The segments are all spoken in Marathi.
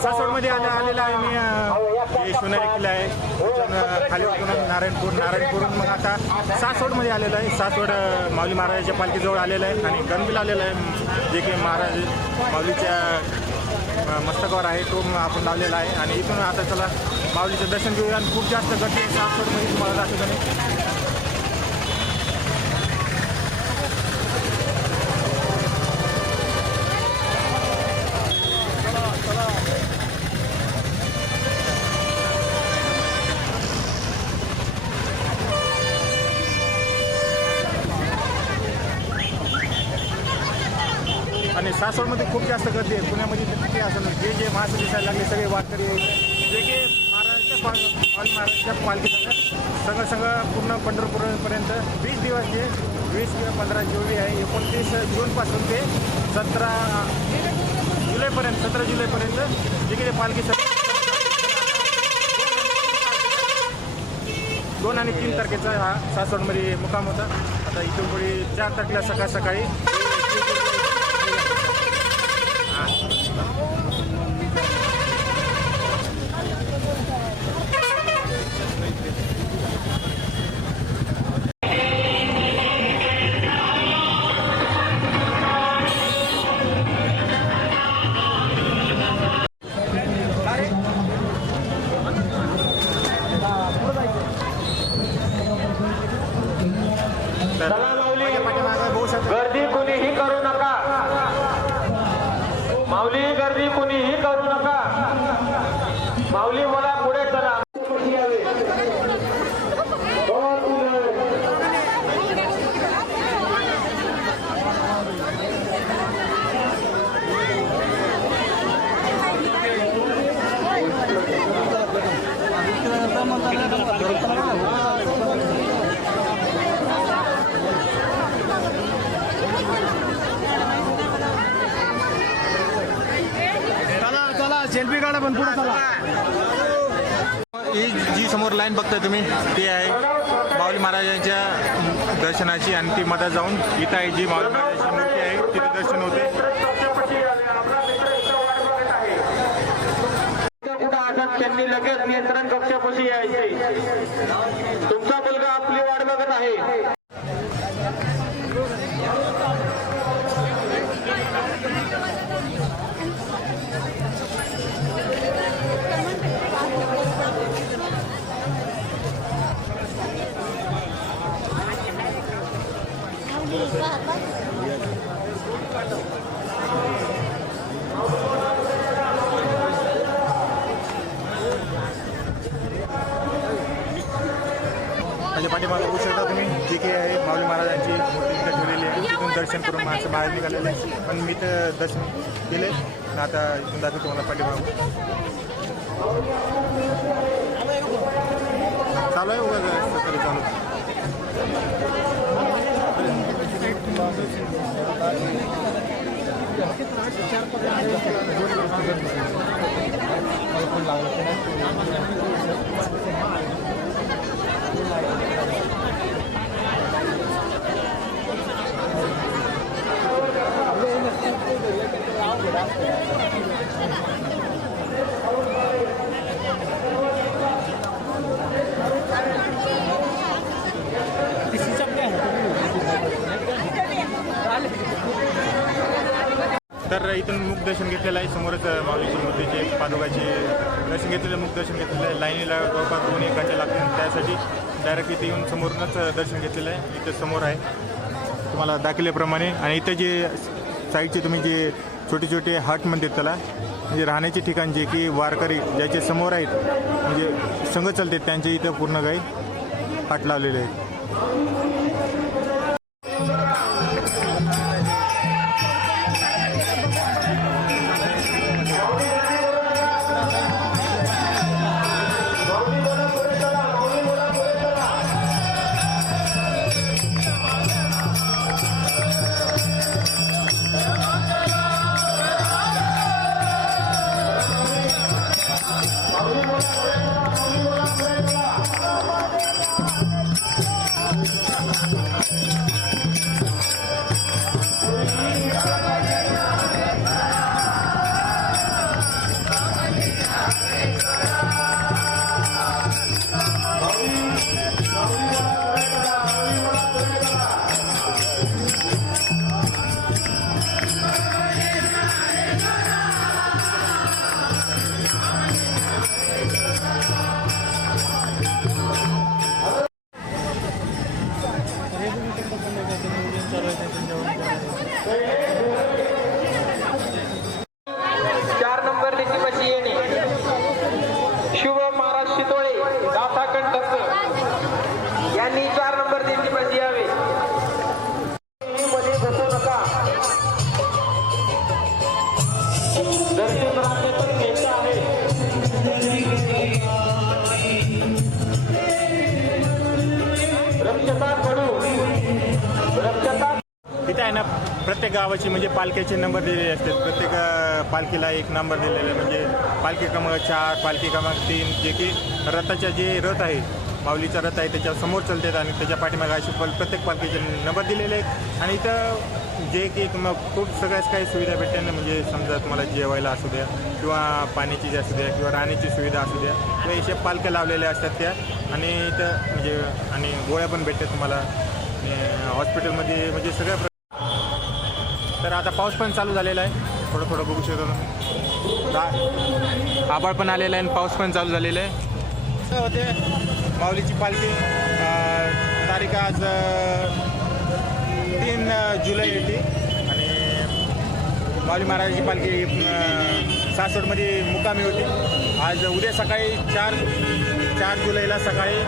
सासवडमध्ये आलेला आहे मी सोनेरी किल्ला आहे खाली उतरून नारायणपूरून मग आता सासवडमध्ये आलेलं आहे। सासवड माऊली महाराजांच्या पालखीजवळ आलेलं आहे आणि गणबिल आलेलं आहे जे की महाराज माऊलीच्या मस्तकावर आहे तो आपण लावलेला आहे आणि इथून आता चला माऊलीचं दर्शन घेऊया आणि खूप जास्त गर्दी सासवडमध्ये तुम्हाला दाखवतो नाही। आणि सासवडमध्ये खूप जास्त गर्दी आहे। पुण्यामध्ये किती असं जे माणसं दिसायला लागले सगळे वारकरी जे की महाराजांच्या पालखी सगळं पूर्ण पंढरपूरपर्यंत 20 दिवस जे 20 किंवा 15 जोडी आहे 29 जूनपासून ते 17 जुलैपर्यंत जे की ते पालखी 2 आणि 3 तारखेचा हा सासवडमध्ये मुक्काम होता। आता इथून पुढे 4 तारखेला सकाळी गर्दी कुणीही करू नका, माऊली गर्दी कुणीही करू नका, माऊली मला पुढे चला। सेल्फी काढा पण पुढे चला। ही जी समोर लाईन बघताय तुम्ही ती आहे माऊली महाराजांच्या दर्शनाची आणि ती मध्ये जाऊन इथं आहे जी माऊली महाराजांची मूर्ती आहे तिथे दर्शन होते। त्यांनी लगेच नियंत्रण कक्षापाशी यायचे। तुमचा मुलगा आपली वाट बघत आहे। माझ्या पाठीमागे बघू शकता तुम्ही जे काही आहे माऊली महाराजांची मूर्ती तिथे ठेवलेली आहे। तिथून दर्शन करून माणसं बाहेर निघालेले आहे पण मी तर दर्शन केले आता इथून दाखवतो तुम्हाला पाठीमागे चालू आहे उगा तरी चालू तर इथून मुख दर्शन घेतलेलं आहे. समोरच माऊलीची मूर्तीचे पादुकाचे दर्शन घेतलेलं, मुख दर्शन घेतलेलं आहे. लाईनीला जवळपास 2-1 घंटे लागतील, त्यासाठी डायरेक्ट इथे येऊन समोरूनच दर्शन घेतलेलं आहे. इथं समोर आहे तुम्हाला दाखवल्याप्रमाणे. आणि इथं जे साईडचे तुम्ही जे छोटे छोटे हट म्हणतात त्याला, म्हणजे राहण्याचे ठिकाण जे की वारकरी ज्याचे समोर आहेत, म्हणजे संघ चालते त्यांचे इथं पूर्ण काही हट लावलेले आहेत. यांनी 4 नंबर दिंडीपाशी यावे. मध्ये बसू नका. दर्शन राहण्याचं घ्यायचं आहे. रक्षता कडू रक्षता. इथे आहे ना प्रत्येक गावाची म्हणजे पालखीचे नंबर दिलेले असतात. प्रत्येक पालखीला एक नंबर दिलेला आहे. म्हणजे पालखी क्रमांक 4, पालखी क्रमांक 3, जे की रथाच्या जे रथ आहे, माऊलीचा रथ आहे त्याच्या समोर चालतात आणि त्याच्या पाठीमागे असे प्रत्येक पालखीचे नंबर दिलेले आहेत. आणि इथं जे की तुम्हाला खूप सगळ्याच काही सुविधा भेटते ना, म्हणजे समजा तुम्हाला जेवायला असू द्या किंवा पाण्याची असू द्या किंवा राहण्याची सुविधा असू द्या किंवा अशा पालख्या लावलेल्या असतात त्या. आणि इथं म्हणजे आणि गोळ्या पण भेटतात तुम्हाला हॉस्पिटलमध्ये, म्हणजे सगळ्या. तर आता पाऊस पण चालू झालेला आहे, थोडं थोडं बघू शकतो तुम्ही. आभाळ पण आलेला आहे आणि पाऊस पण चालू झालेला आहे. होते माऊलीची पालखी तारीख आज 3 जुलै येते आणि माऊली महाराजांची पालखी सासवडमध्ये मुक्कामी होती. आज उद्या सकाळी 4 जुलैला सकाळी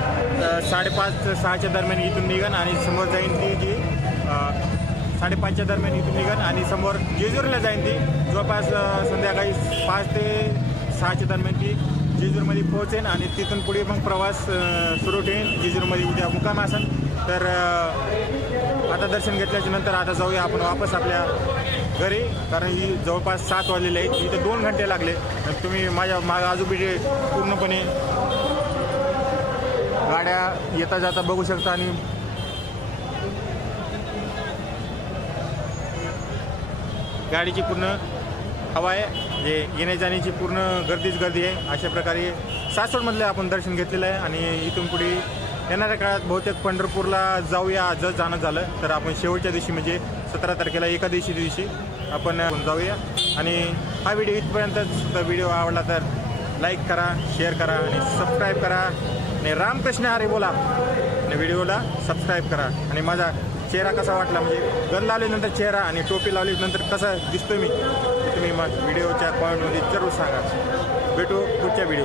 5:30-6च्या दरम्यान इथून निघन आणि समोर जाईन ती जी 5:30च्या दरम्यान इथून निघन आणि समोर जेजूरला जाईन ती जवळपास संध्याकाळी 5 ते 6च्या दरम्यान ती जेजूरमध्ये पोहोचेन आणि तिथून पुढे मग प्रवास सुरू ठेवेन. जेजूरमध्ये उद्या मुक्काम असेल. तर आता दर्शन घेतल्याच्या नंतर आता जाऊया आपण वापस आपल्या घरी, कारण ही जवळपास 7 वाजलेले आहेत. इथे 2 घंटे लागले. तुम्ही माझ्या आजूबाजूचे पूर्णपणे गाड्या येता जाता बघू शकता आणि गाडीची पूर्ण हवा आहे, जे येण्या जाण्याची पूर्ण गर्दीच गर्दी आहे. अशा प्रकारे सासवडमधलं आपण दर्शन घेतलेलं आहे. आणि इथून पुढे येणाऱ्या काळात बहुतेक पंढरपूरला जाऊया. जर जाणं झालं तर आपण शेवटच्या दिवशी म्हणजे 17 तारखेला एकादशी दिवशी आपण जाऊया. आणि हा व्हिडिओ इथपर्यंतच. व्हिडिओ आवडला तर लाईक करा, शेअर करा आणि सबस्क्राईब करा. आणि रामकृष्ण हरी बोला आणि व्हिडिओला सबस्क्राईब करा. आणि माझा चेहरा कसा वाटला, म्हणजे गन लावल्यानंतर चेहरा आणि टोपी लावल्यानंतर कसा दिसतो मी, तुम्ही मग व्हिडिओच्या कॉमेंटमध्ये जरूर सांगा. भेटू पुढच्या व्हिडिओ.